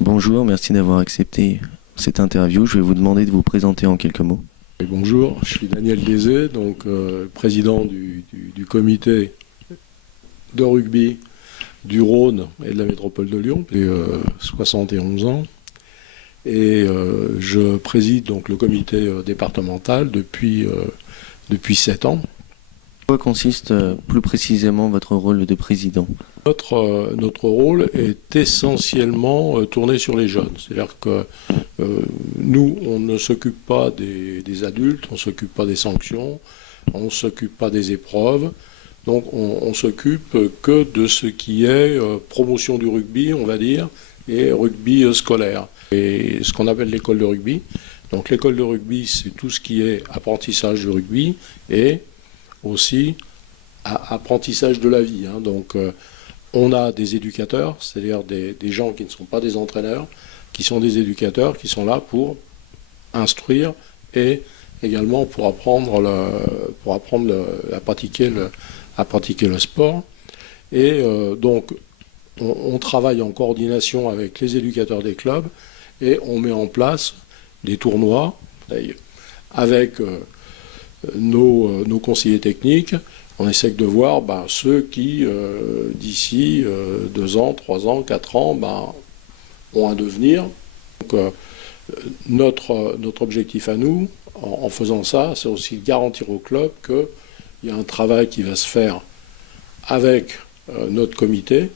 Bonjour, merci d'avoir accepté cette interview. Je vais vous demander de vous présenter en quelques mots. Et bonjour, je suis Daniel Lézé, donc président du comité de rugby du Rhône et de la métropole de Lyon. J'ai 71 ans et je préside donc le comité départemental depuis 7 ans. En quoi consiste plus précisément votre rôle de président? Notre rôle est essentiellement tourné sur les jeunes. C'est-à-dire que nous, on ne s'occupe pas des adultes, on ne s'occupe pas des sanctions, on ne s'occupe pas des épreuves. Donc on s'occupe que de ce qui est promotion du rugby, on va dire, et rugby scolaire. Et ce qu'on appelle l'école de rugby. Donc l'école de rugby, c'est tout ce qui est apprentissage du rugby et aussi apprentissage de la vie. Donc on a des éducateurs, c'est-à-dire des gens qui ne sont pas des entraîneurs, qui sont des éducateurs, qui sont là pour instruire et également pour apprendre à pratiquer le sport. Et donc on travaille en coordination avec les éducateurs des clubs et on met en place des tournois avec nos conseillers techniques. On essaie de voir ceux qui, d'ici 2 ans, 3 ans, 4 ans, ont un devenir. Donc, notre objectif à nous, en faisant ça, c'est aussi de garantir au club qu'il y a un travail qui va se faire avec notre comité,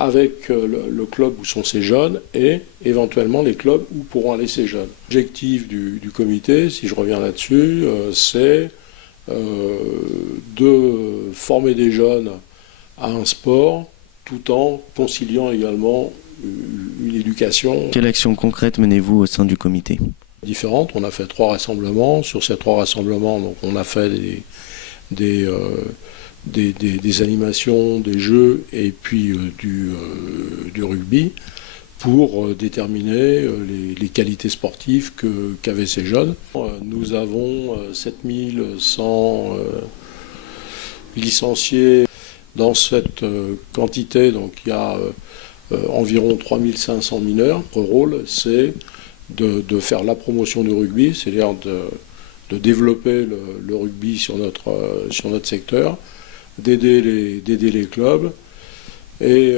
avec le club où sont ces jeunes et éventuellement les clubs où pourront aller ces jeunes. L'objectif du comité, si je reviens là-dessus, c'est de former des jeunes à un sport tout en conciliant également une éducation. Quelle action concrète menez-vous au sein du comité? Différente. On a fait 3 rassemblements. Sur ces 3 rassemblements, donc, on a fait des animations, des jeux et puis du rugby pour déterminer les qualités sportives qu'avaient ces jeunes. Nous avons 7100 licenciés dans cette quantité, donc il y a environ 3500 mineurs. Notre rôle, c'est de faire la promotion du rugby, c'est-à-dire de développer le rugby sur notre secteur, d'aider les clubs et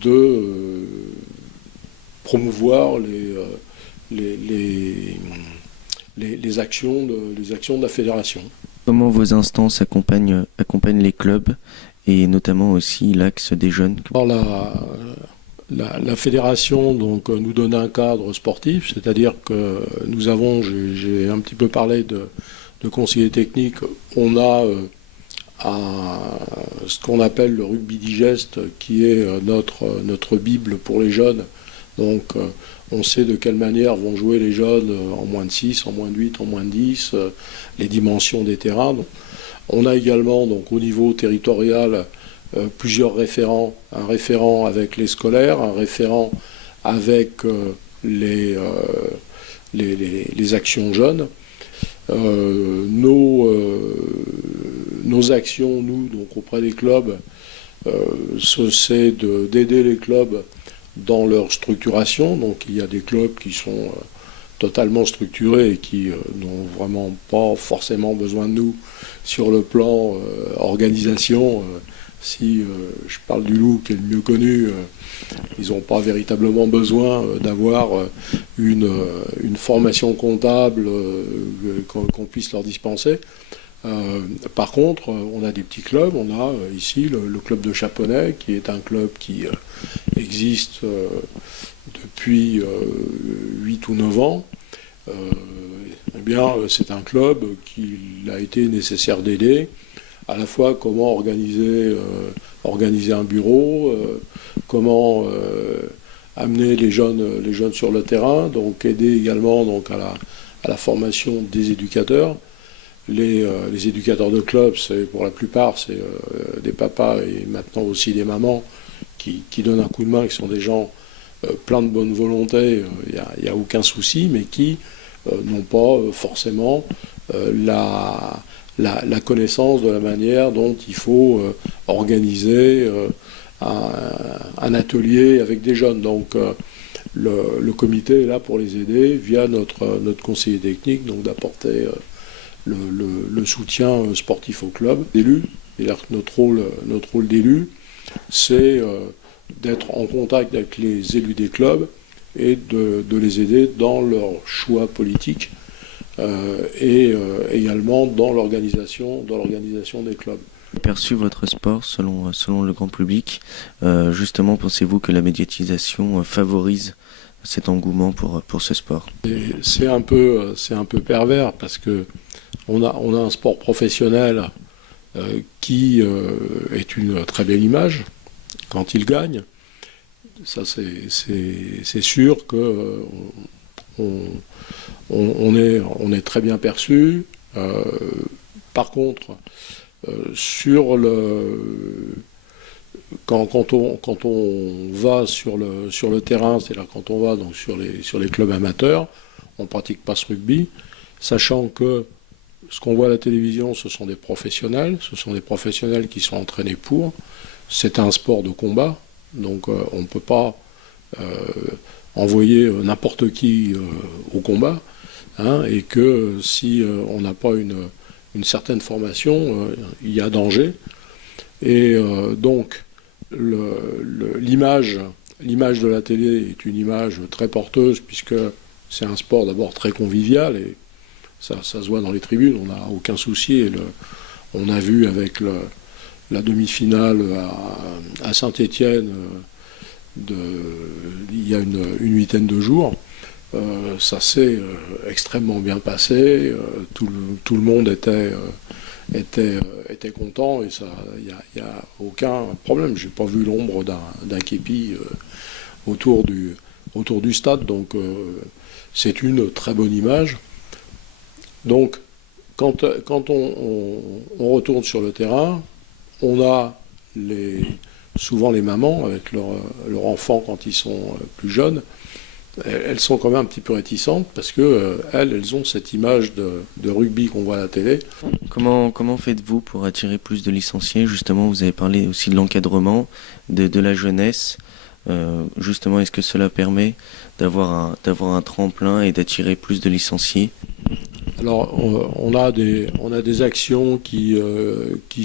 de promouvoir les actions de la fédération. Comment vos instances accompagnent les clubs et notamment aussi l'axe des jeunes? Alors, la fédération donc, nous donne un cadre sportif, c'est-à-dire que nous avons, j'ai un petit peu parlé de conseillers techniques, on a ce qu'on appelle le rugby digeste, qui est notre bible pour les jeunes. Donc on sait de quelle manière vont jouer les jeunes en moins de 6, en moins de 8, en moins de 10, les dimensions des terrains. Donc, on a également donc, au niveau territorial plusieurs référents, un référent avec les scolaires, un référent avec les actions jeunes. Nos actions, nous, donc auprès des clubs, c'est d'aider les clubs dans leur structuration. Donc il y a des clubs qui sont totalement structurés et qui n'ont vraiment pas forcément besoin de nous sur le plan organisation. Si je parle du Loup, qui est le mieux connu, ils n'ont pas véritablement besoin d'avoir une formation comptable qu'on puisse leur dispenser. Par contre, on a des petits clubs. On a ici le club de Chaponnet, qui est un club qui existe depuis 8 ou 9 ans. Eh bien, c'est un club qu'il a été nécessaire d'aider, à la fois comment organiser un bureau, comment amener les jeunes sur le terrain, donc aider également donc, à la formation des éducateurs. Les éducateurs de club, pour la plupart, c'est des papas et maintenant aussi des mamans qui donnent un coup de main, qui sont des gens pleins de bonne volonté, il n'y a aucun souci, mais qui n'ont pas forcément la connaissance de la manière dont il faut organiser un atelier avec des jeunes. Donc le comité est là pour les aider via notre conseiller technique, donc d'apporter le soutien sportif au club. D'élu, notre rôle d'élu, c'est d'être en contact avec les élus des clubs et de les aider dans leurs choix politiques et également dans l'organisation des clubs. Perçu votre sport selon le grand public, justement pensez-vous que la médiatisation favorise cet engouement pour ce sport? C'est un peu pervers parce que on a un sport professionnel qui est une très belle image quand il gagne. Ça c'est sûr que on est très bien perçu. Par contre, quand on va sur le terrain, c'est-à-dire quand on va donc sur les clubs amateurs, on ne pratique pas ce rugby, sachant que ce qu'on voit à la télévision, ce sont des professionnels qui sont entraînés pour. C'est un sport de combat, donc on ne peut pas envoyer n'importe qui au combat, hein, et que si on n'a pas une certaine formation, il y a danger. Et donc l'image de la télé est une image très porteuse, puisque c'est un sport d'abord très convivial, et ça se voit dans les tribunes, on n'a aucun souci. Et on a vu avec la demi-finale à Saint-Étienne il y a une huitaine de jours, ça s'est extrêmement bien passé, tout le monde était content, et il n'y a aucun problème. J'ai pas vu l'ombre d'un képi autour du stade, donc c'est une très bonne image. Donc quand on retourne sur le terrain, on a souvent les mamans avec leurs enfants quand ils sont plus jeunes. Elles sont quand même un petit peu réticentes parce que elles ont cette image de rugby qu'on voit à la télé. Comment faites-vous pour attirer plus de licenciés? Justement, vous avez parlé aussi de l'encadrement, de la jeunesse. Justement, est-ce que cela permet d'avoir un tremplin et d'attirer plus de licenciés? Alors, on a des actions qui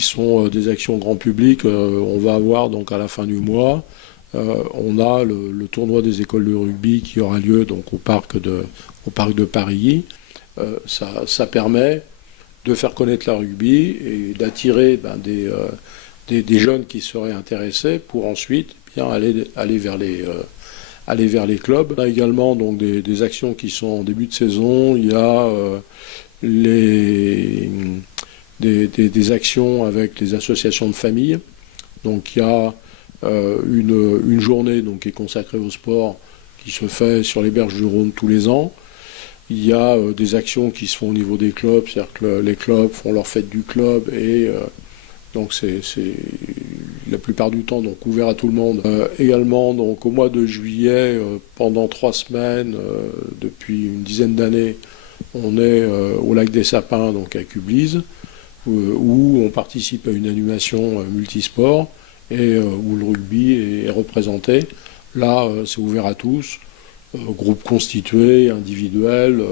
sont des actions grand public. On va avoir donc à la fin du mois, on a le tournoi des écoles de rugby qui aura lieu donc au parc de Paris. Ça permet de faire connaître la rugby et d'attirer des jeunes qui seraient intéressés pour ensuite aller vers les clubs. On a également donc des actions qui sont en début de saison. Il y a des actions avec les associations de famille. Donc il y a une journée donc, qui est consacrée au sport qui se fait sur les berges du Rhône tous les ans. Il y a des actions qui se font au niveau des clubs, c'est-à-dire que les clubs font leur fête du club et donc c'est la plupart du temps donc ouvert à tout le monde. Également donc au mois de juillet, pendant 3 semaines, depuis une dizaine d'années, on est au lac des Sapins, donc à Cublise, où on participe à une animation multisport et où le rugby est représenté. Là, c'est ouvert à tous, groupe constitué, individuel,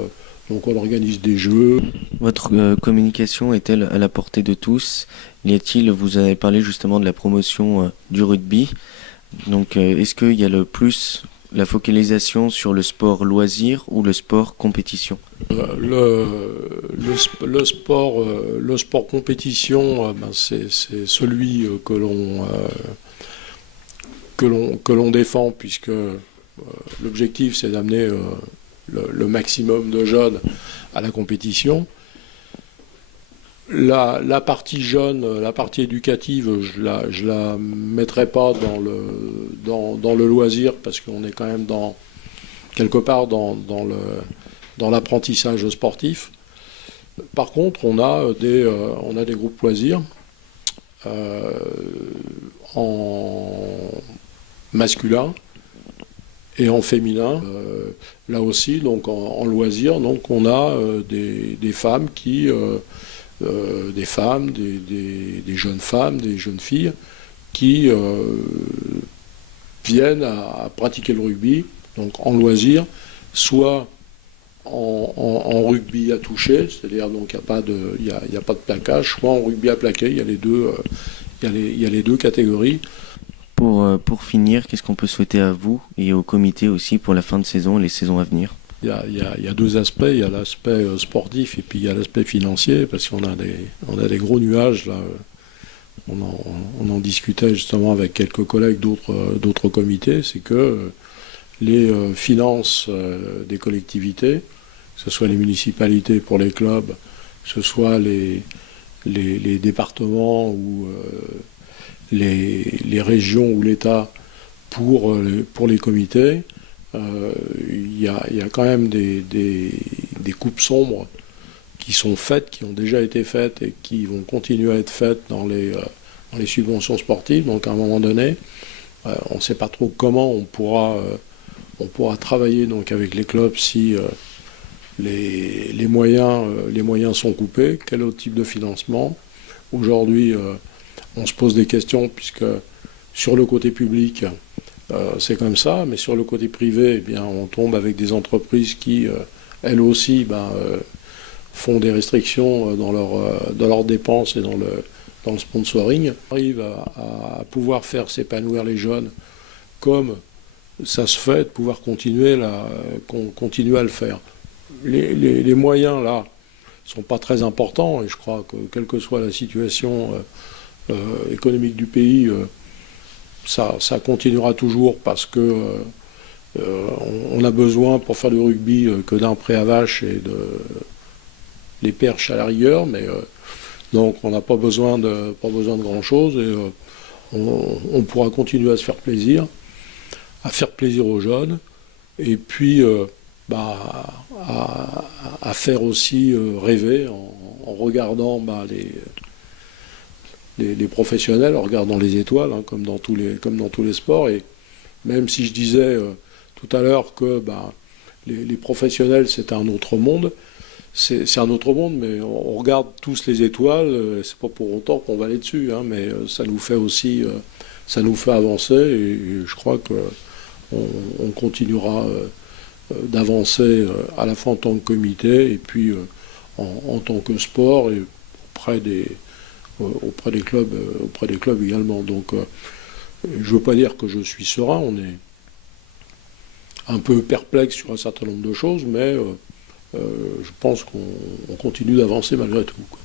donc on organise des jeux. Votre communication est-elle à la portée de tous? Vous avez parlé justement de la promotion du rugby, donc est-ce qu'il y a le plus la focalisation sur le sport loisir ou le sport compétition? Le sport compétition, c'est celui que l'on défend, puisque l'objectif c'est d'amener le maximum de jeunes à la compétition. La partie jeune, la partie éducative, je la mettrai pas dans le loisir, parce qu'on est quand même quelque part dans l'apprentissage sportif. Par contre, on a des groupes loisirs en masculin et en féminin. Là aussi, donc en loisir, donc on a des femmes des jeunes femmes, des jeunes filles qui viennent à pratiquer le rugby. donc en loisir, soit en rugby à toucher, c'est-à-dire donc il n'y a pas de plaquage, soit en rugby à plaquer, il y a les deux, il y a les deux catégories. Pour finir, qu'est-ce qu'on peut souhaiter à vous et au comité aussi pour la fin de saison et les saisons à venir? Il y a deux aspects, il y a l'aspect sportif et puis il y a l'aspect financier, parce qu'on a des gros nuages là. On en discutait justement avec quelques collègues d'autres comités, c'est que les finances des collectivités, que ce soit les municipalités pour les clubs, que ce soit les départements ou les régions ou l'État pour les comités, il y a quand même des coupes sombres qui sont faites, qui ont déjà été faites et qui vont continuer à être faites dans les subventions sportives. Donc à un moment donné, on ne sait pas trop comment on pourra travailler donc avec les clubs si les moyens sont coupés, quel autre type de financement. Aujourd'hui, on se pose des questions puisque sur le côté public, c'est comme ça, mais sur le côté privé, eh bien, on tombe avec des entreprises qui, elles aussi, font des restrictions dans leurs dépenses et dans le sponsoring. On arrive à pouvoir faire s'épanouir les jeunes comme ça se fait, de pouvoir continuer à le faire. Les moyens, là, ne sont pas très importants, et je crois que quelle que soit la situation économique du pays, ça continuera toujours parce que on a besoin pour faire du rugby que d'un prêt à vache et les perches à la rigueur, mais donc on n'a pas besoin de grand chose et on pourra continuer à se faire plaisir, à faire plaisir aux jeunes et puis à faire aussi rêver en regardant les professionnels, en regardant les étoiles, hein, comme dans tous les sports. Et même si je disais tout à l'heure que les professionnels, c'est un autre monde, c'est un autre monde, mais on regarde tous les étoiles, c'est pas pour autant qu'on va aller dessus, hein, mais ça nous fait aussi, ça nous fait avancer, et je crois qu'on continuera d'avancer à la fois en tant que comité, et puis en tant que sport, et auprès des clubs également. Donc je veux pas dire que je suis serein, on est un peu perplexe sur un certain nombre de choses, mais je pense qu'on continue d'avancer malgré tout, quoi.